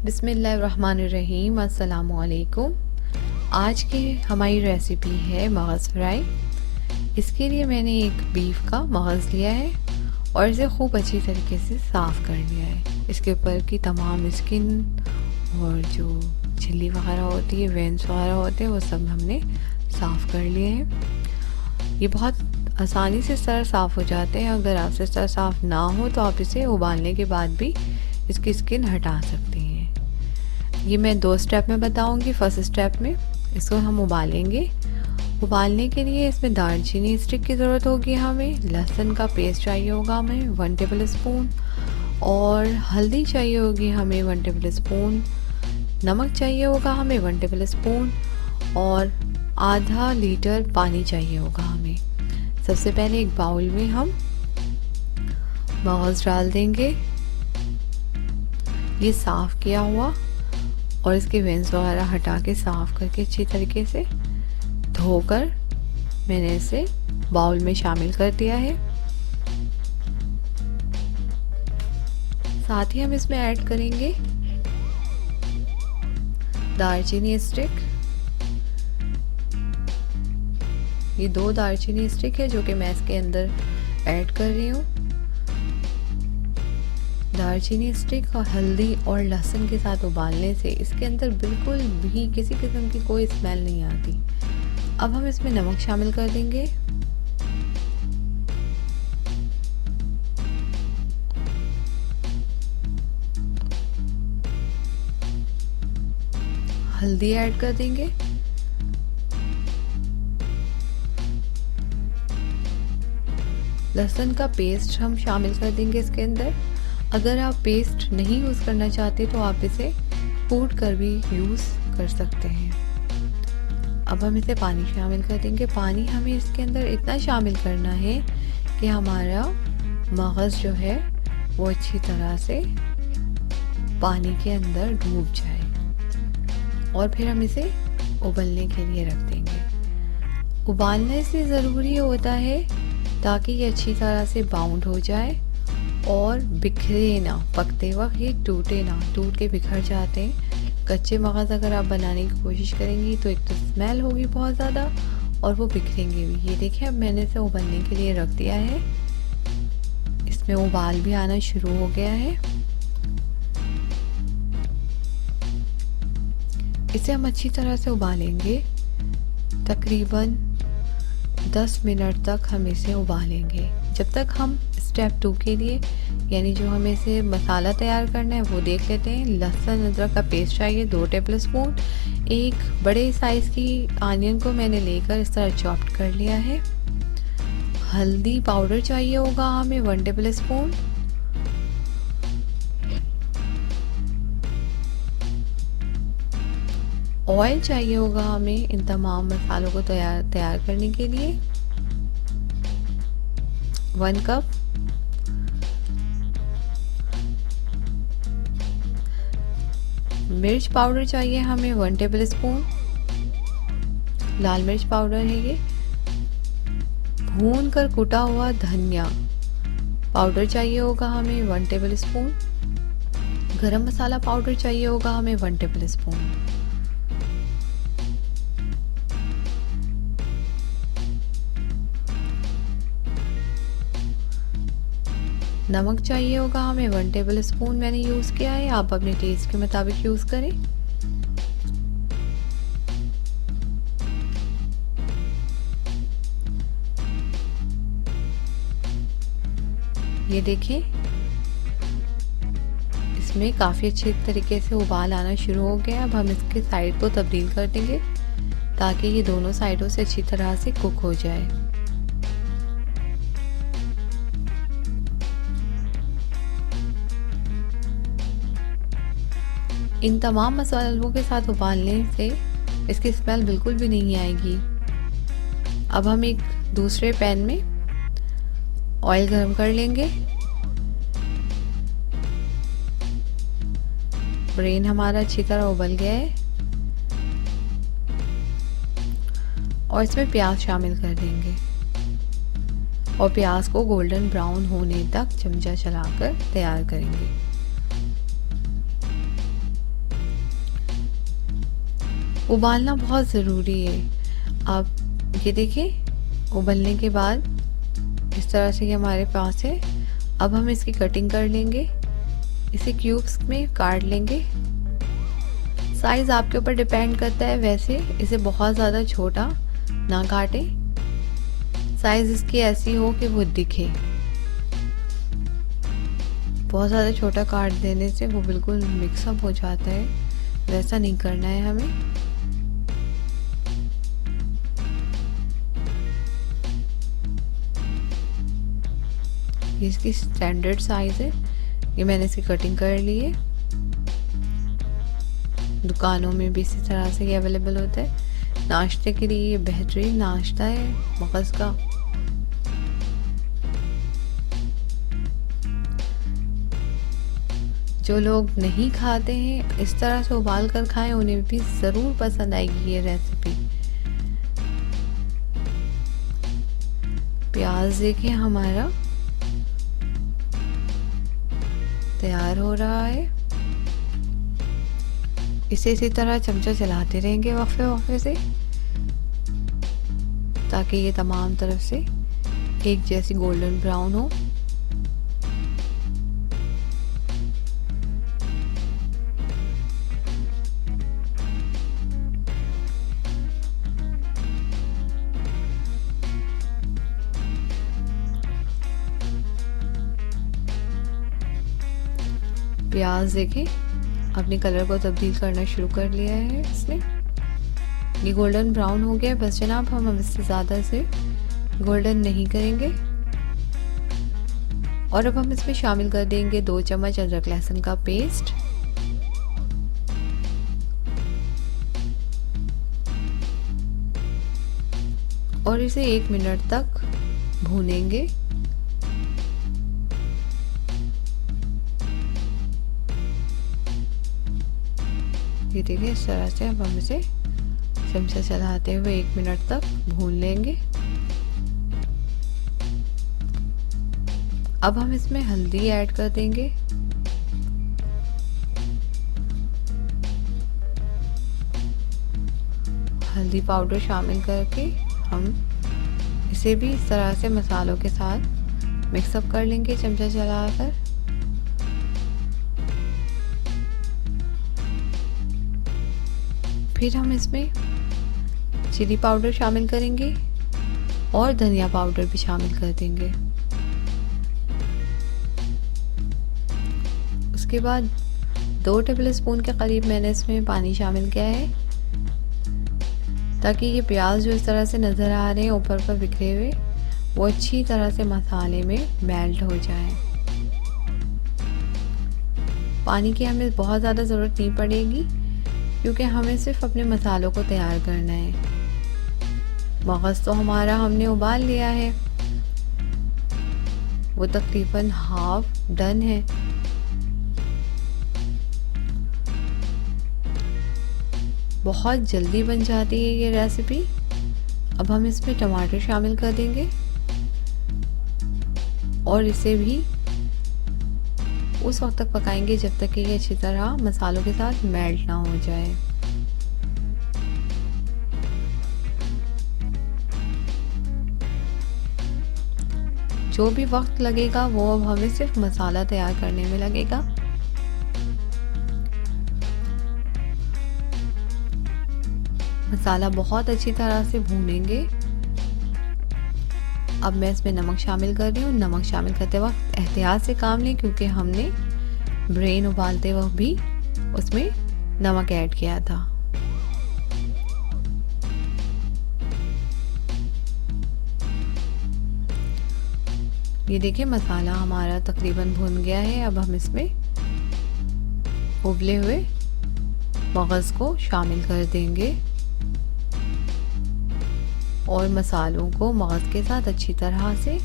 बिस्मिल्लाहिर्रहमानिर्रहीम। अस्सलामुअलैकुम। आज की हमारी रेसिपी है मगज़ फ्राई। इसके लिए मैंने एक बीफ का मगज़ लिया है और इसे खूब अच्छी तरीके से साफ़ कर लिया है। इसके ऊपर की तमाम स्किन और जो छिल्ली वगैरह होती है, वेंस वगैरह होते हैं, वो सब हमने साफ़ कर लिए हैं। ये बहुत आसानी से सर साफ़ हो जाते हैं। अगर आपसे सर साफ़ ना हो तो आप इसे उबालने के बाद भी इसकी स्किन हटा सकती हैं। ये मैं 2 स्टेप में बताऊंगी। फर्स्ट स्टेप में इसको हम उबालेंगे। उबालने के लिए इसमें दालचीनी स्टिक की ज़रूरत होगी, हमें लहसुन का पेस्ट चाहिए होगा हमें 1 टेबल स्पून, और हल्दी चाहिए होगी हमें 1 टेबल स्पून, नमक चाहिए होगा हमें 1 टेबल स्पून, और आधा लीटर पानी चाहिए होगा हमें। सबसे पहले एक बाउल में हम मगज़ डाल देंगे, ये साफ़ किया हुआ, और इसके वेंस वगैरह हटा के साफ़ करके अच्छी तरीके से धोकर मैंने इसे बाउल में शामिल कर दिया है। साथ ही हम इसमें ऐड करेंगे दालचीनी स्टिक। ये 2 दालचीनी स्टिक है जो कि मैं इसके अंदर ऐड कर रही हूँ। दालचीनी स्टिक और हल्दी और लहसुन के साथ उबालने से इसके अंदर बिल्कुल भी किसी किस्म की कोई स्मेल नहीं आती। अब हम इसमें नमक शामिल कर देंगे, हल्दी ऐड कर देंगे, लहसुन का पेस्ट हम शामिल कर देंगे इसके अंदर। अगर आप पेस्ट नहीं यूज़ करना चाहते तो आप इसे कूट कर भी यूज़ कर सकते हैं। अब हम इसे पानी शामिल कर देंगे। पानी हमें इसके अंदर इतना शामिल करना है कि हमारा मगज़ जो है वो अच्छी तरह से पानी के अंदर डूब जाए, और फिर हम इसे उबलने के लिए रख देंगे। उबालने से ज़रूरी होता है ताकि ये अच्छी तरह से बाउंड हो जाए और बिखरे ना, पकते वक्त ये टूटे ना, टूट के बिखर जाते हैं। कच्चे मगज़ अगर आप बनाने की कोशिश करेंगी तो एक तो स्मेल होगी बहुत ज़्यादा और वो बिखरेंगे भी। ये देखिए, अब मैंने इसे उबलने के लिए रख दिया है। इसमें उबाल भी आना शुरू हो गया है। इसे हम अच्छी तरह से उबालेंगे, तकरीबन 10 मिनट तक हम इसे उबालेंगे, जब तक हम स्टेप 2 के लिए यानी जो हमें इसे मसाला तैयार करना है वो देख लेते हैं। लहसुन अदरक का पेस्ट चाहिए 2 टेबल स्पून। एक बड़े साइज़ की आनियन को मैंने लेकर इस तरह चॉप्ड कर लिया है। हल्दी पाउडर चाहिए होगा हमें 1 टेबल स्पून। ऑयल चाहिए होगा हमें इन तमाम मसालों को तैयार करने के लिए 1 कप। मिर्च पाउडर चाहिए हमें 1 टेबल स्पून, लाल मिर्च पाउडर है ये। भून कर कुटा हुआ धनिया पाउडर चाहिए होगा हमें 1 टेबल स्पून। गरम मसाला पाउडर चाहिए होगा हमें 1 टेबल स्पून। नमक चाहिए होगा हमें 1 टेबल स्पून मैंने यूज़ किया है, आप अपने टेस्ट के मुताबिक यूज़ करें। ये देखिए, इसमें काफ़ी अच्छे तरीके से उबाल आना शुरू हो गया। अब हम इसके साइड को तब्दील कर देंगे ताकि ये दोनों साइडों से अच्छी तरह से कुक हो जाए। इन तमाम मसालों के साथ उबालने से इसकी स्मेल बिल्कुल भी नहीं आएगी। अब हम एक दूसरे पैन में ऑयल गरम कर लेंगे। ब्रेन हमारा अच्छी तरह उबल गया है और इसमें प्याज शामिल कर देंगे और प्याज को गोल्डन ब्राउन होने तक चमचा चलाकर तैयार करेंगे। उबालना बहुत ज़रूरी है। आप ये देखिए, उबलने के बाद इस तरह से ये हमारे पास है। अब हम इसकी कटिंग कर लेंगे, इसे क्यूब्स में काट लेंगे। साइज़ आपके ऊपर डिपेंड करता है, वैसे इसे बहुत ज़्यादा छोटा ना काटें, साइज़ इसकी ऐसी हो कि वो दिखे। बहुत ज़्यादा छोटा काट देने से वो बिल्कुल मिक्सअप हो जाता है, वैसा नहीं करना है हमें। ये इसकी स्टैंडर्ड साइज़ है, ये मैंने इसकी कटिंग कर ली है। दुकानों में भी इसी तरह से ये अवेलेबल होता है। नाश्ते के लिए ये बेहतरीन नाश्ता है मगज़ का। जो लोग नहीं खाते हैं इस तरह से उबाल कर खाएं, उन्हें भी ज़रूर पसंद आएगी ये रेसिपी। प्याज देखिए हमारा तैयार हो रहा है। इसे इसी तरह चमचा चलाते रहेंगे वक्फे वक्फे से, ताकि ये तमाम तरफ से एक जैसी गोल्डन ब्राउन हो। प्याज देखें अपने कलर को तब्दील करना शुरू कर लिया है इसने। ये गोल्डन ब्राउन हो गया बस जनाब, हम इससे ज़्यादा से गोल्डन नहीं करेंगे। और अब हम इसमें शामिल कर देंगे 2 चम्मच अदरक लहसुन का पेस्ट। और इसे 1 मिनट तक भूनेंगे। ये देखिए इस तरह से अब हम इसे चमचा चलाते हुए 1 मिनट तक भून लेंगे। अब हम इसमें हल्दी ऐड कर देंगे। हल्दी पाउडर शामिल करके हम इसे भी इस तरह से मसालों के साथ मिक्सअप कर लेंगे चमचा चलाकर। फिर हम इसमें चिली पाउडर शामिल करेंगे और धनिया पाउडर भी शामिल कर देंगे। उसके बाद 2 टेबलस्पून के करीब मैंने इसमें पानी शामिल किया है, ताकि ये प्याज जो इस तरह से नज़र आ रहे हैं ऊपर पर बिखरे हुए, वो अच्छी तरह से मसाले में मेल्ट हो जाएं। पानी की हमें बहुत ज़्यादा ज़रूरत नहीं पड़ेगी, क्योंकि हमें सिर्फ अपने मसालों को तैयार करना है। मगज़ तो हमारा हमने उबाल लिया है, वो तकरीबन हाफ डन है। बहुत जल्दी बन जाती है ये रेसिपी। अब हम इसमें टमाटर शामिल कर देंगे और इसे भी उस वक्त तक पकाएंगे जब तक कि ये अच्छी तरह मसालों के साथ मेल्ट ना हो जाए। जो भी वक्त लगेगा वो अब हमें सिर्फ मसाला तैयार करने में लगेगा। मसाला बहुत अच्छी तरह से भूनेंगे। अब मैं इसमें नमक शामिल कर रही हूँ। नमक शामिल करते वक्त एहतियात से काम लें, क्योंकि हमने ब्रेन उबालते वक्त भी उसमें नमक ऐड किया था। ये देखिए मसाला हमारा तकरीबन भुन गया है। अब हम इसमें उबले हुए मगज़ को शामिल कर देंगे और मसालों को मगज़ के साथ अच्छी तरह से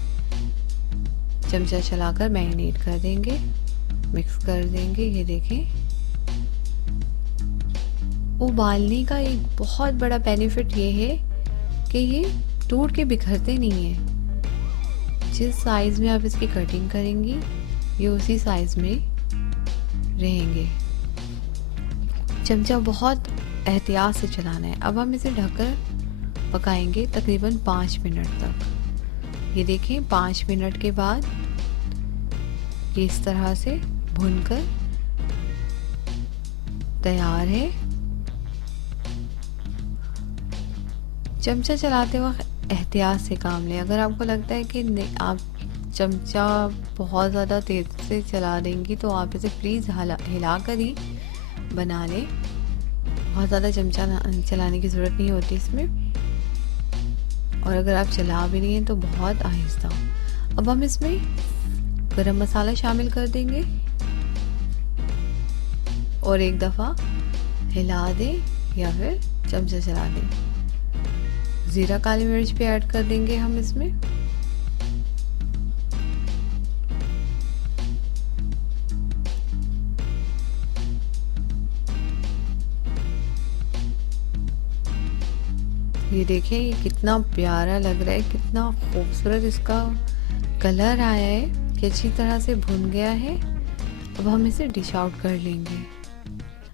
चमचा चलाकर मैरिनेट कर देंगे, मिक्स कर देंगे। ये देखें, उबालने का एक बहुत बड़ा बेनिफिट ये है कि ये टूट के बिखरते नहीं है। जिस साइज़ में आप इसकी कटिंग करेंगी ये उसी साइज़ में रहेंगे। चमचा बहुत एहतियात से चलाना है। अब हम इसे ढककर पकाएंगे तकरीबन 5 मिनट तक। ये देखें 5 मिनट के बाद ये इस तरह से भुनकर तैयार है। चमचा चलाते वक्त एहतियात से काम लें। अगर आपको लगता है कि आप चमचा बहुत ज़्यादा तेज़ से चला देंगी तो आप इसे प्लीज़ हिला कर ही बना लें। बहुत ज़्यादा चमचा चलाने की ज़रूरत नहीं होती इसमें, और अगर आप चला भी रही हैं तो बहुत आहिस्ता। अब हम इसमें गरम मसाला शामिल कर देंगे और एक दफ़ा हिला दें या फिर चमचा चला दें। ज़ीरा काली मिर्च भी ऐड कर देंगे हम इसमें। ये देखें ये कितना प्यारा लग रहा है, कितना खूबसूरत इसका कलर आया है कि अच्छी तरह से भुन गया है। अब हम इसे डिश आउट कर लेंगे।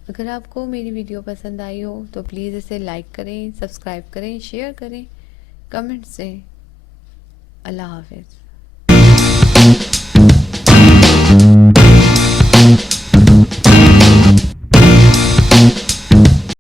अगर आपको मेरी वीडियो पसंद आई हो तो प्लीज़ इसे लाइक करें, सब्सक्राइब करें, शेयर करें, कमेंट से। अल्लाह हाफ़िज़।